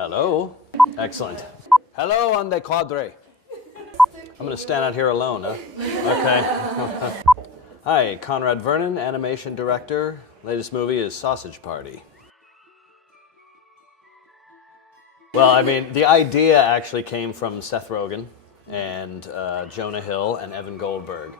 Hello. Excellent. Hello, OndeQuadre. I'm going to stand out here alone, huh? Okay. Hi, Conrad Vernon, animation director. Latest movie is Sausage Party. Well, I mean, the idea actually came from Seth Rogen and Jonah Hill and Evan Goldberg.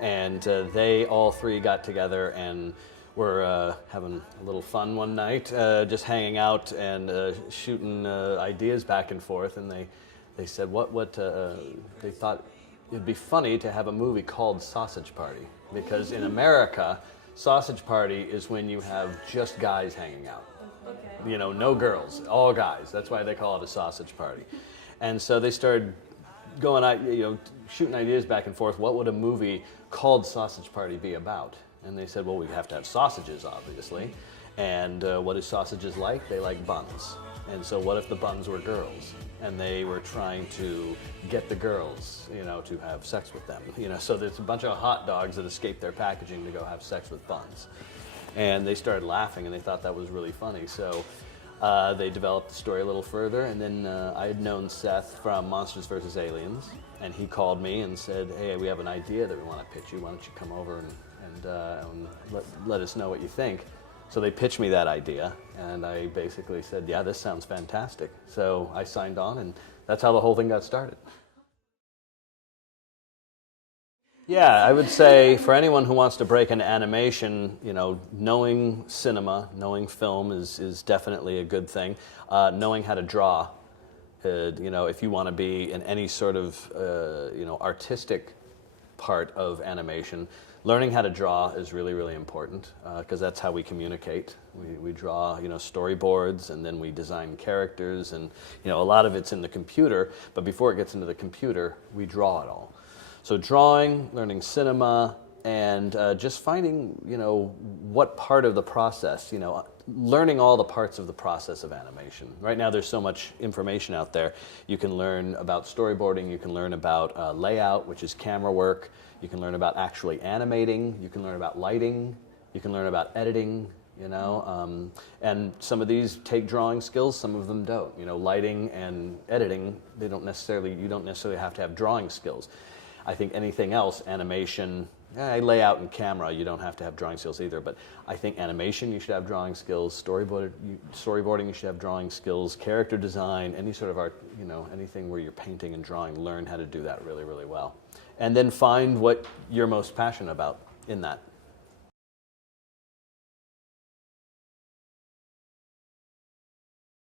And they all three got together and were having a little fun one night, just hanging out and shooting ideas back and forth. And they said they thought it'd be funny to have a movie called Sausage Party, because in America, Sausage Party is when you have just guys hanging out. Okay. You know, no girls, all guys. That's why they call it a sausage party. And so they started going out, shooting ideas back and forth. What would a movie called Sausage Party be about? And they said, well, we have to have sausages, obviously. And what do sausages like? They like buns. And so what if the buns were girls? And they were trying to get the girls, to have sex with them. So there's a bunch of hot dogs that escape their packaging to go have sex with buns. And they started laughing, and they thought that was really funny. So they developed the story a little further, and then I had known Seth from Monsters vs. Aliens, and he called me and said, hey, we have an idea that we want to pitch you. Why don't you come over and let us know what you think. So they pitched me that idea, and I basically said, yeah, this sounds fantastic. So I signed on, and that's how the whole thing got started. Yeah, I would say for anyone who wants to break into animation, knowing cinema, knowing film is definitely a good thing. Knowing how to draw, if you want to be in any sort of, artistic part of animation, learning how to draw is really, really important, because that's how we communicate. We draw, storyboards, and then we design characters, and, a lot of it's in the computer, but before it gets into the computer, we draw it all. So drawing, learning cinema, and just finding, what part of the process, learning all the parts of the process of animation. Right now there's so much information out there. You can learn about storyboarding, you can learn about layout, which is camera work, you can learn about actually animating, you can learn about lighting, you can learn about editing, and some of these take drawing skills, some of them don't. Lighting and editing, you don't necessarily have to have drawing skills. I think anything else, animation, layout and camera, you don't have to have drawing skills either, but I think animation, you should have drawing skills, storyboarding, you should have drawing skills, character design, any sort of art, anything where you're painting and drawing, learn how to do that really, really well. And then find what you're most passionate about in that.